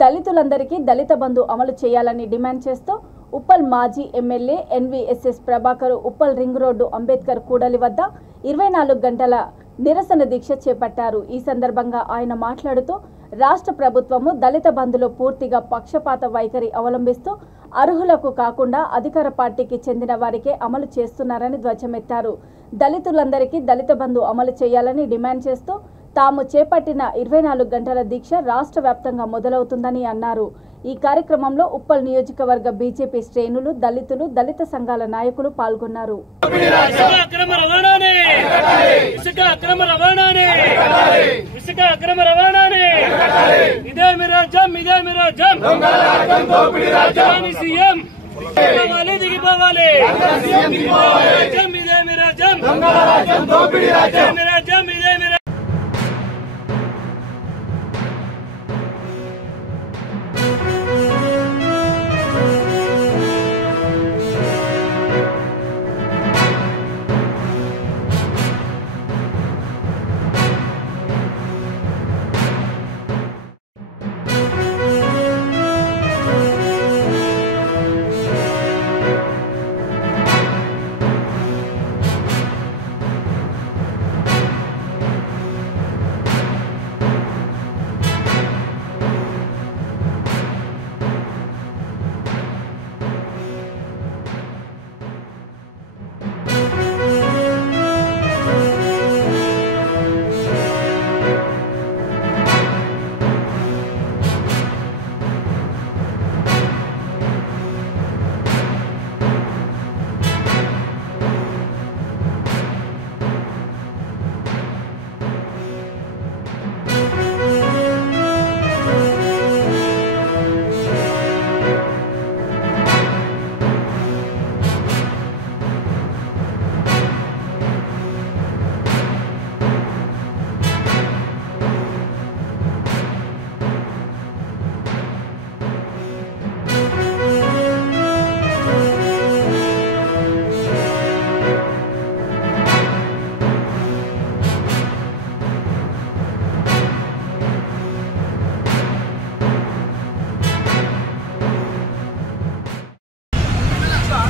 దళితులందరికీ దళిత బంధు అమలు చేయాలని డిమాండ్ చేస్తూ ఉప్పల్ మాజీ MLA NVSS Prabhakar Uppal ring road Ambedkar కూడలి వద్ద 24 గంటల నిరసన దీక్ష చేపట్టారు। ఈ సందర్భంగా ఆయన మాట్లాడుతూ రాష్ట్ర ప్రభుత్వము దళిత బంధులో పూర్తిగా పక్షపాత వైఖరి అవలంబిస్తూ అర్హులకు కాకుండా అధికార పార్టీకి చెందిన వారికే అమలు చేస్తున్నారని ధ్వజమెత్తారు। దళితులందరికీ దళిత బంధు అమలు చేయాలని డిమాండ్ చేస్తూ తాము చేపట్టిన 24 గంటల దీక్ష రాష్ట్ర వ్యాప్తంగా మొదలవుతుందని అన్నారు। ఈ కార్యక్రమంలో ఉప్పల్ నియోజకవర్గ బీజేపీ శ్రేణులు, దళితులు, దళిత సంఘాల నాయకులు పాల్గొన్నారు।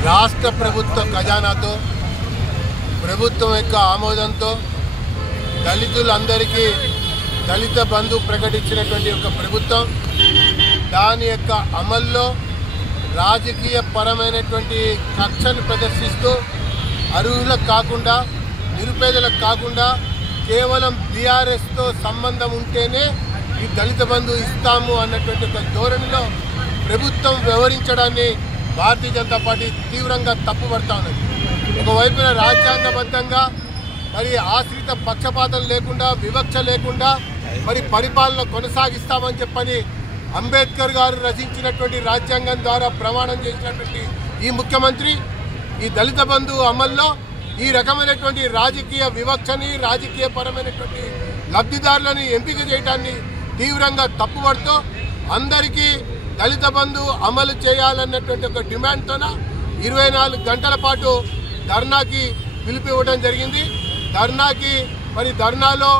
రాష్ట్ర ప్రభుత్వ ఖజానాతో ప్రభుత్వం యొక్క ఆమోదంతో దళితులందరికీ దళిత బంధు ప్రకటించినటువంటి ఒక ప్రభుత్వం దాని యొక్క అమల్లో రాజకీయ పరమైనటువంటి కక్షను ప్రదర్శిస్తూ అర్హులకు కాకుండా నిరుపేదలకు కాకుండా కేవలం బీఆర్ఎస్తో సంబంధం ఉంటేనే ఈ దళిత బంధు ఇస్తాము అన్నటువంటి ఒక ధోరణిలో ప్రభుత్వం వ్యవహరించడాన్ని భారతీయ జనతా పార్టీ తీవ్రంగా తప్పుపడతా ఉన్నది। ఒకవైపున రాజ్యాంగబద్ధంగా మరి ఆశ్రిత పక్షపాతం లేకుండా వివక్ష లేకుండా మరి పరిపాలన కొనసాగిస్తామని చెప్పని అంబేద్కర్ గారు రచించినటువంటి రాజ్యాంగం ద్వారా ప్రమాణం చేసినటువంటి ఈ ముఖ్యమంత్రి ఈ దళిత బంధు అమల్లో ఈ రకమైనటువంటి రాజకీయ వివక్షని రాజకీయ పరమైనటువంటి లబ్ధిదారులను ఎంపిక చేయడాన్ని తీవ్రంగా తప్పుపడుతూ అందరికీ దళిత బంధు అమలు చేయాలన్నటువంటి ఒక డిమాండ్తోన 24 గంటల పాటు ధర్నాకి పిలుపివ్వడం జరిగింది। ధర్నాలో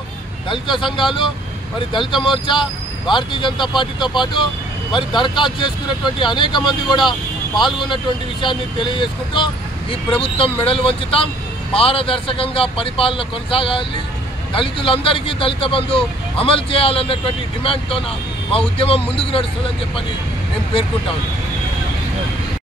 దళిత సంఘాలు మరి దళిత మోర్చా భారతీయ జనతా పార్టీతో పాటు మరి దరఖాస్తు చేసుకున్నటువంటి అనేక మంది కూడా పాల్గొన్నటువంటి విషయాన్ని తెలియజేసుకుంటూ ఈ ప్రభుత్వం మెడలు వంచుతాం, పారదర్శకంగా పరిపాలన కొనసాగాలి, దళితులందరికీ దళిత బంధు అమలు చేయాలన్నటువంటి డిమాండ్తోన మా ఉద్యమం ముందుకు నడుస్తుందని చెప్పని మేము పేర్కొంటాము।